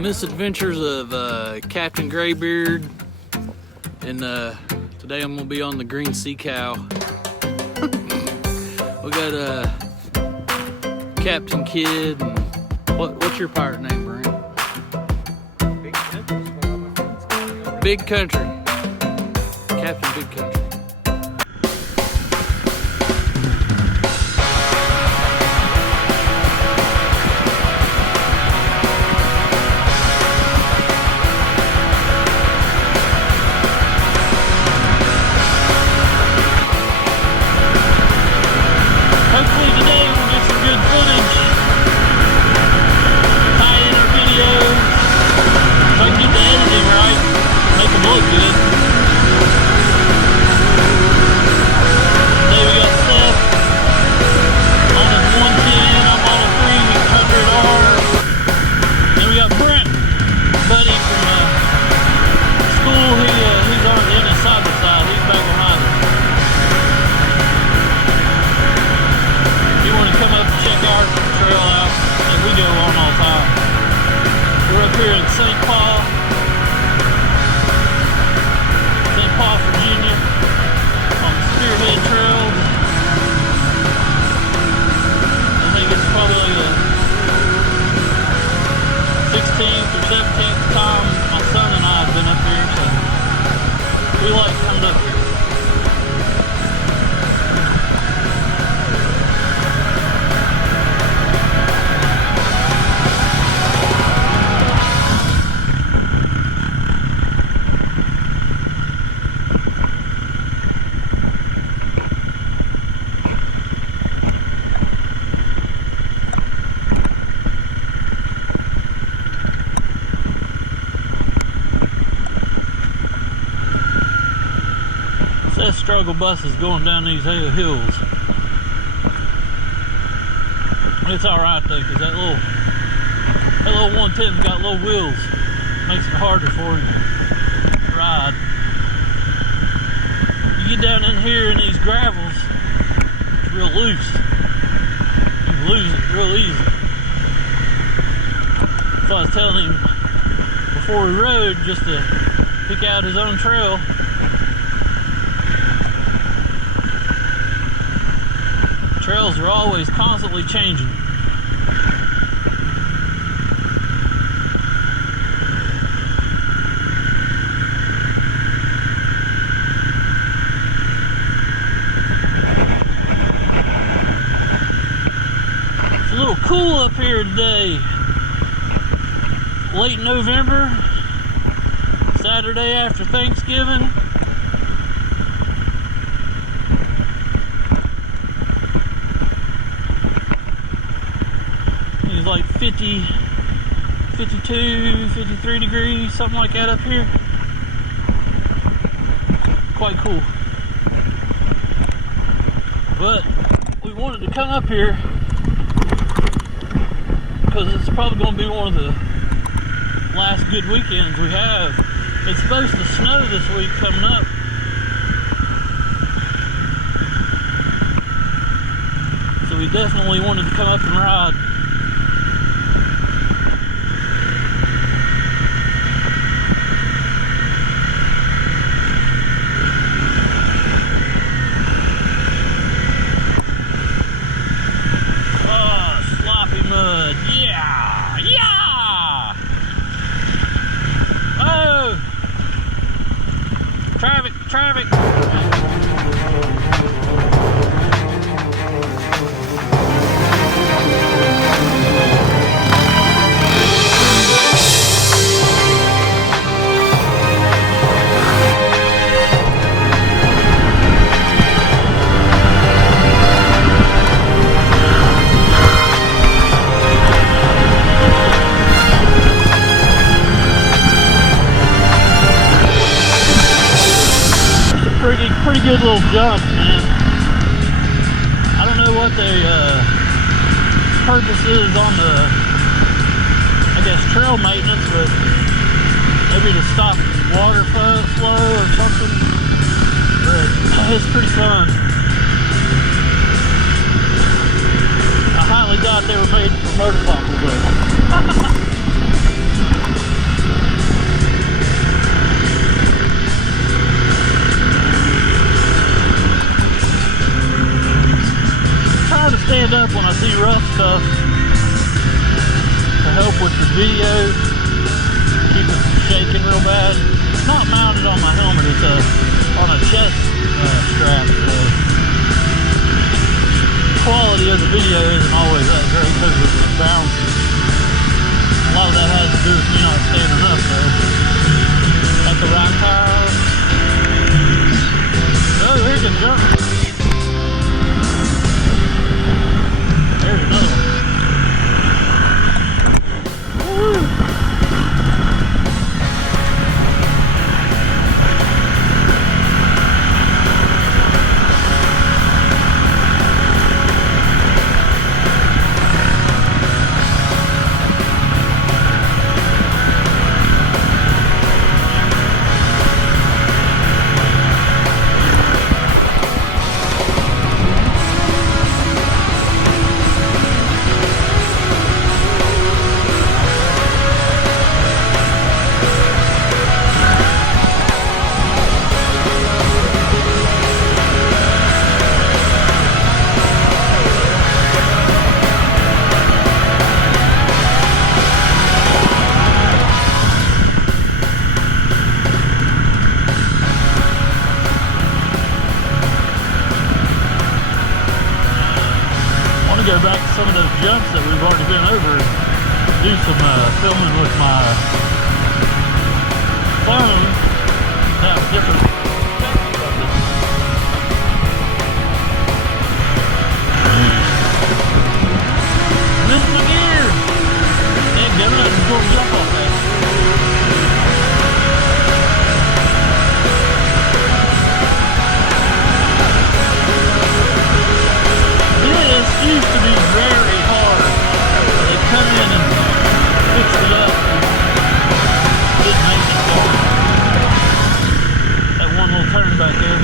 Misadventures of Captain Graybeard, and today I'm gonna be on the Green Sea Cow. We got Captain Kidd, and what's your pirate name, Brent? Big Country. Captain Big Country. Hopefully today we'll get some good footage, tie in our videos, if I can get the editing right, make them look good. Today we got Seth on a 110, I'm on a 300R. Then we got Brent, buddy from school. He's already in his side by side, he's back behind us. Come up and check our trail out that we go on all the time. We're up here in St. Paul, Virginia, on the Spearhead Trail. I think it's probably the 16th or 17th time my son and I have been up here, so we like coming up here. That struggle bus is going down these hills. It's alright though, because that little 110's got little wheels. Makes it harder for him to ride. You get down in here in these gravels, it's real loose. You can lose it real easy. So I was telling him before we rode just to pick out his own trail. Trails are always constantly changing. It's a little cool up here today. Late November, Saturday after Thanksgiving. Like 50, 52, 53 degrees, something like that up here. Quite cool. But we wanted to come up here because it's probably going to be one of the last good weekends we have. It's supposed to snow this week coming up. So we definitely wanted to come up and ride. Mud, yeah, yeah. Oh, traffic, traffic. Pretty good little jump, man. I don't know what the purpose is on the, I guess, trail maintenance, but maybe to stop water flow or something. But it's pretty fun. I highly doubt they were made for motorcycles though. with the video, keep it from shaking real bad. It's not mounted on my helmet, it's on a chest strap, so the quality of the video isn't always that great because it bounces. A lot of that has to do with me not standing up though. At the right tire. Oh, here's a jump. There's another one. Woo! Go back to some of those jumps that we've already been over, do some filming with my phone, have different perspectives of it. Miss my gear! Damn, give it up and go jump off that. Used to be very hard. They cut in and fixed it up. Didn't make it hard. That one little turn back there.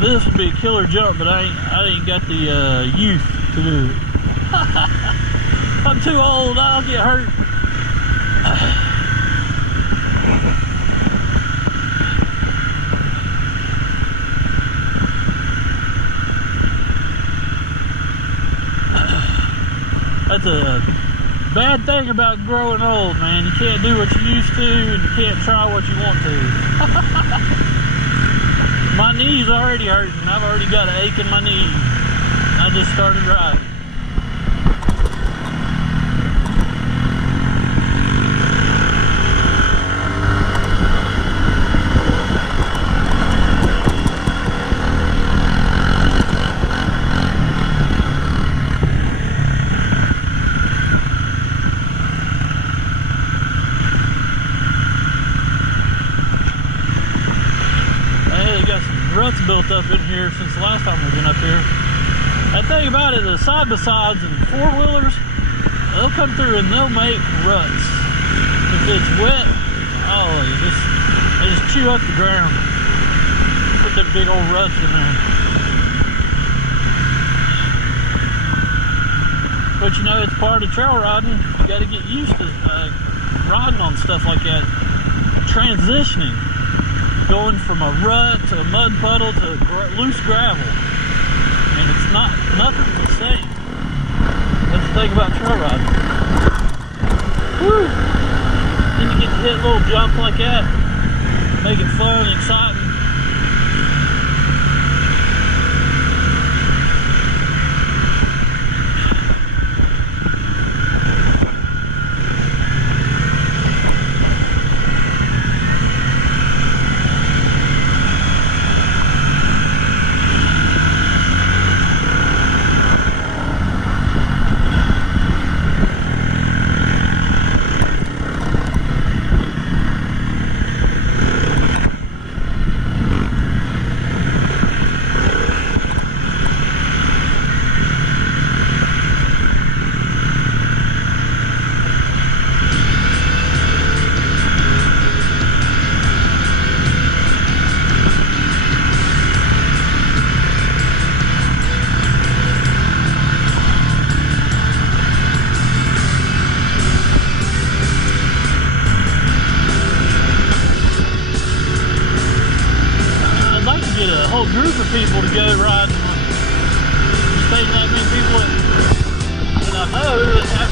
This would be a killer jump, but I ain't got the youth to do it. I'm too old, I'll get hurt. That's a bad thing about growing old, man. You can't do what you used to, and you can't try what you want to. My knee's already hurting. I've already got an ache in my knee. I just started riding. Ruts built up in here since the last time we've been up here. That thing about it, the side-by-sides and four-wheelers, they'll come through and they'll make ruts. If it's wet, oh, they just chew up the ground. Put them big old ruts in there. But you know, it's part of trail riding. You got to get used to riding on stuff like that. Transitioning. Going from a rut to a mud puddle to loose gravel, and it's nothing the same. That's the thing about trail riding. Woo! Then you get to hit a little jump like that, make it fun and exciting. whole group of people to go riding. Just ain't that many people that I know that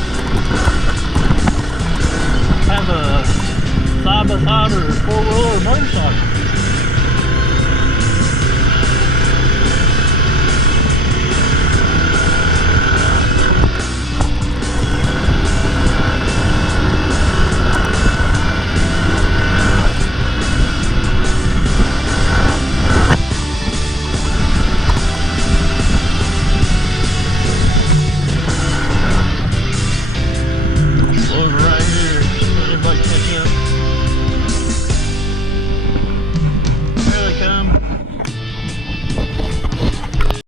have a side-by-side or four-wheeler or motorcycle.